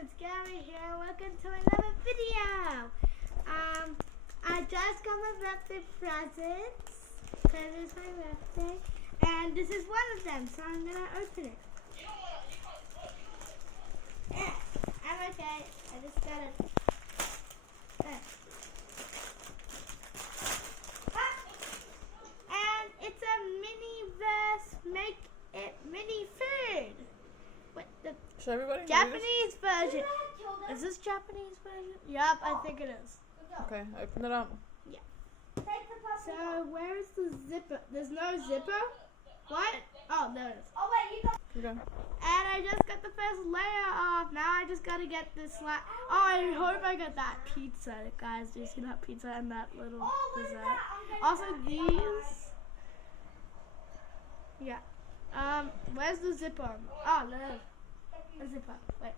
it's Gaby here. Welcome to another video. I just got my birthday presents because it's my birthday, and this is one of them, so I'm gonna open it. Yeah, I'm okay. I just got it. And it's a mini-verse, make it mini food. What the? Show everybody. Japanese version. Is this Japanese version? Yup, I think it is. Okay, open it up. Yeah. So where is the zipper? There's no zipper? What? Oh, there it is. Oh wait, you got. You go. And I just got the first layer off. Now I just gotta get this Oh, I hope I got that pizza, guys. Do you see that pizza and that little dessert? Also these. Yeah. Where's the zipper? Oh, no. The zipper. Wait.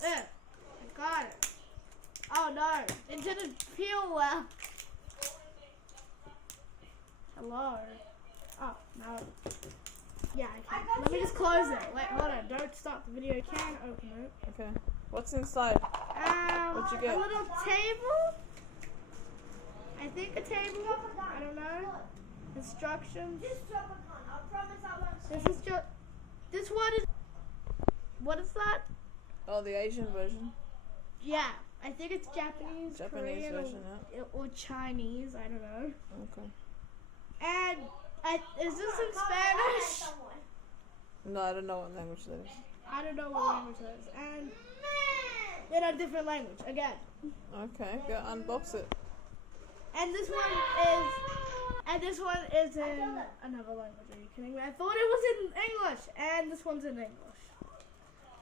There. I got it. Oh no, it didn't peel well. Hello. Oh, no. Yeah, I can. Let me just close it. Wait, hold on. Don't stop the video. You can open it. Okay. What's inside? What'd you get? A little table. I think a table. I don't know. Instructions. Just drop a gun. I promise I won't. This is just. This one is. What is that? Oh, the Asian version. Yeah, I think it's Japanese, Korean, version, or Chinese. I don't know. Okay. And is this in Spanish? No, I don't know what language that is. I don't know what language it is. And in a different language again. Okay, go unbox it. And this one is in another language. Are you kidding me? I thought it was in English, and this one's in English.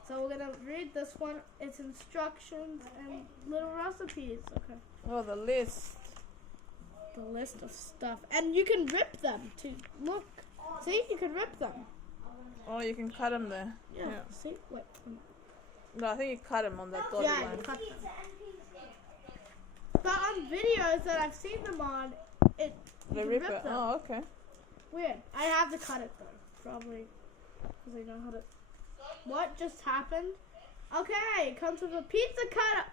So we're gonna read this one. It's instructions and little recipes. Okay. Oh, the list. The list of stuff, and you can rip them too. Look, see, you can rip them. Oh, you can cut them there. Yeah. See, wait. No, I think you cut them on that dotted Yeah, line. you cut them. But on videos that I've seen them on, you They can rip rip it. them. Oh, okay. Weird. I have to cut it though, probably, because I know how to. What just happened? Okay, it comes with a pizza cutter.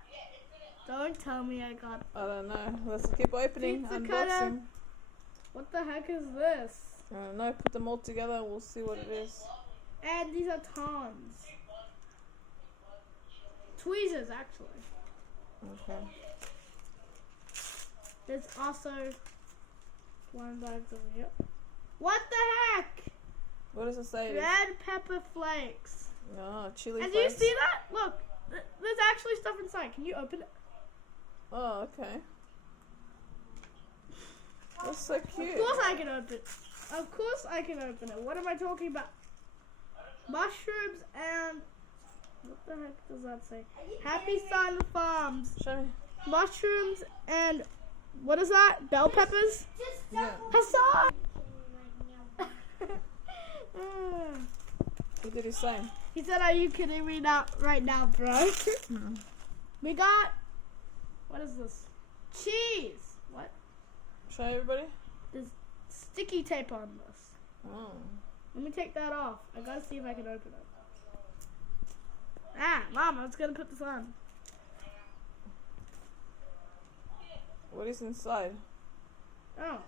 Don't tell me I got. I don't know. Let's keep opening, Pizza unboxing. cutter. What the heck is this? I don't know. Put them all together. We'll see what it is. And these are tongs. Tweezers, actually. Okay. There's also one bag over here. What the heck? What does it say? Red pepper flakes. Oh, chili And flakes. do you see that? Look, there's actually stuff inside. Can you open it? Oh, okay. That's so cute. Of course I can open it. Of course I can open it. What am I talking about? Mushrooms and... What the heck does that say? Happy Sun Farms. Show me. Mushrooms and... What is that? Bell peppers? Yeah. Huzzah! What did he say? He said, are you kidding me right now, bro? We got... What is this? Cheese. What? Show everybody. There's sticky tape on this. Oh. Let me take that off. I gotta see if I can open it. Ah, Mom, I was gonna put this on. What is inside? Oh.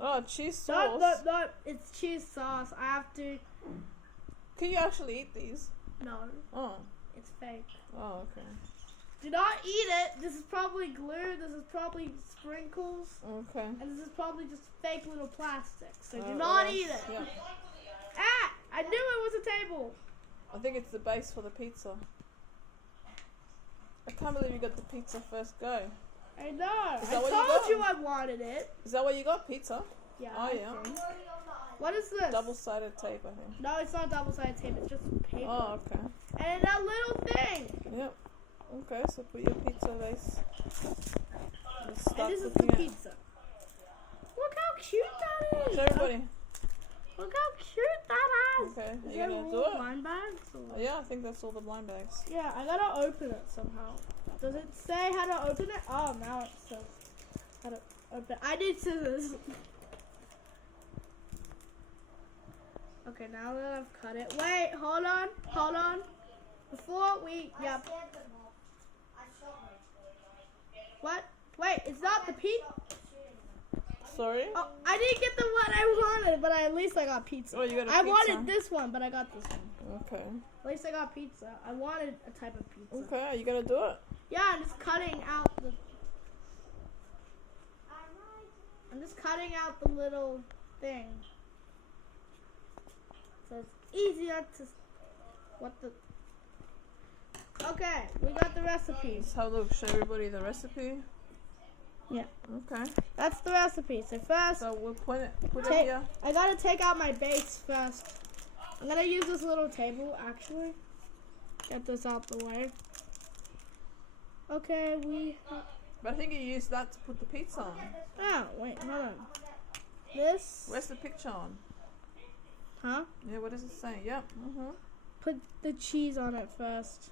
Oh, cheese No, sauce. no, it's cheese sauce. I have to... Can you actually eat these? No, Oh. it's fake. Oh, okay. Do not eat it. This is probably glue. This is probably sprinkles. Okay. And this is probably just fake little plastic. So do Oh, not well, eat it. Yeah. Ah! I knew it was a table. I think it's the base for the pizza. I can't believe you got the pizza first go. I know. Is I that what you told got? you I wanted it. Is that what you got? Pizza? Yeah. Oh, I yeah. think. What is this? Double-sided tape, I think. No, it's not double-sided tape. It's just paper. Oh, okay. And that little thing. Yep. Okay, so put your pizza base. Let's start And this is the cooking it. pizza. Look how cute that is. Show everybody. Look how cute that is. Okay, Is are you that gonna all do it? blind bags? Or? Yeah, I think that's all the blind bags. Yeah, I gotta open it somehow. Does it say how to open it? Oh, now it says how to open it. I need scissors. Okay, now that I've cut it. Wait, hold on. before we, I yep. scared them off. I shot them. What? Wait, it's not the pizza. Shooting them. Sorry? Oh, I didn't get the one I wanted, but at least I got pizza. Oh, you got a I pizza. wanted this one, but I got this one. Okay. At least I got pizza. I wanted a type of pizza. Okay, are you gonna do it? Yeah, I'm just cutting out the. I'm just cutting out the little thing. So it's easier to. What the. Okay, we got the recipes. Let's have a look. Show everybody the recipe. Yeah. Okay. That's the recipe. So first, So we'll put it Take- here. I gotta take out my base first. I'm gonna use this little table actually. Get this out the way. Okay, But I think you use that to put the pizza on. oh wait, hold on. This, Where's the picture on? huh? Yeah, what does it say? Yep. Put the cheese on it first.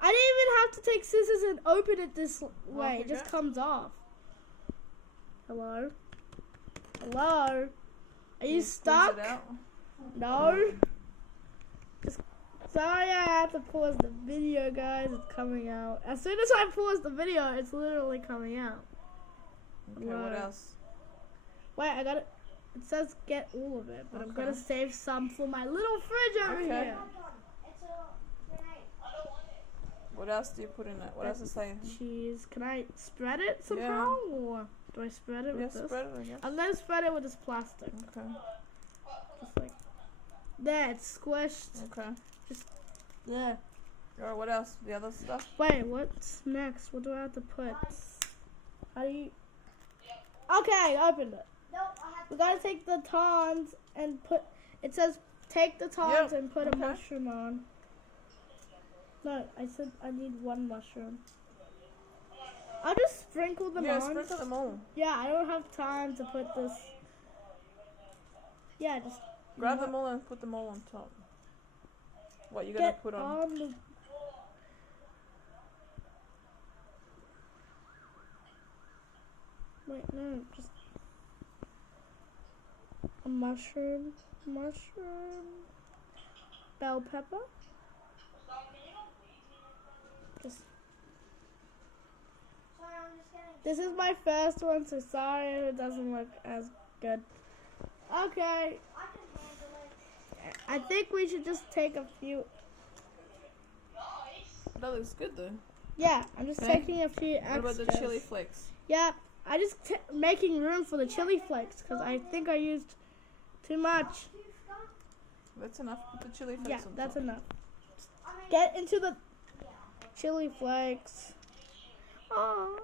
I didn't even have to take scissors and open it this way. It just okay. comes off. Hello? Hello? Are you Squeeze stuck? it out. No? Sorry I had to pause the video, guys. It's coming out. As soon as I pause the video, it's literally coming out. Okay, what Right. else? Wait, I gotta... It says get all of it, but I'm Okay. gonna save some for my little fridge over Okay. here. It's a grenade. What else do you put in it? What else does it say? Cheese. Can I spread it somehow? Or do I spread it Yeah, with this? spread it, I guess. I'm gonna spread it with this plastic. Okay. Just like... There, it's squished. Okay. There. Alright, what else? The other stuff? Wait, what's next? What do I have to put? How do you... Okay, I opened it. No, I have We gotta take the tongs and put... It says take the tongs Yep, and put okay. a mushroom on. No, I said I need one mushroom. I'll just sprinkle them Yeah, on. sprinkle them all. Yeah, I don't have time to put this... Yeah, just... Grab them all and put them all on top. What you gonna Get put on? on the... Wait, no, just... A mushroom. Bell pepper. Just... Sorry, I'm just getting. This is my first one, so sorry if it doesn't look as good. Okay, I can handle it. I think we should just take a few... That looks good though. Yeah, I'm just Okay. taking a few What extras. about the chili flakes? Yeah, I just making room for the chili flakes because I think I used too much. That's enough. Put the chili flakes Yeah, on that's top. enough. I mean, Get into the chili flakes. Oh,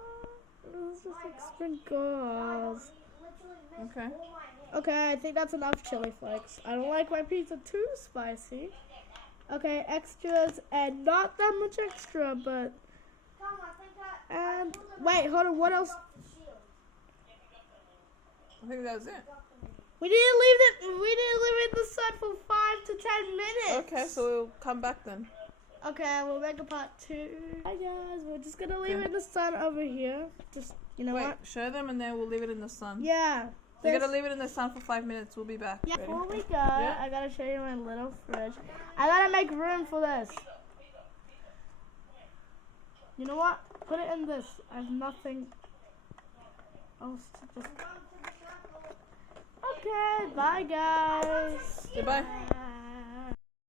this is just like sprinkles. literally missed Okay. all my hits. Okay, I think that's enough chili flakes. I don't like my pizza too spicy. Okay, extras and not that much extra, but Come, I think I and told them wait, hold on. What else? off the shield. I think that was it. We didn't leave it. We didn't leave it in the sun for 5 to 10 minutes. Okay, so we'll come back then. Okay, we'll make a part 2. Hi guys, we're just gonna leave Okay. it in the sun over here. Just you know Wait, what? show them and then we'll leave it in the sun. Yeah. We're there's- gonna leave it in the sun for 5 minutes. We'll be back. Yeah, Ready? before we go, Yeah. I gotta show you my little fridge. I gotta make room for this. You know what? Put it in this. I have nothing else to just... Okay, bye guys. Goodbye. Bye.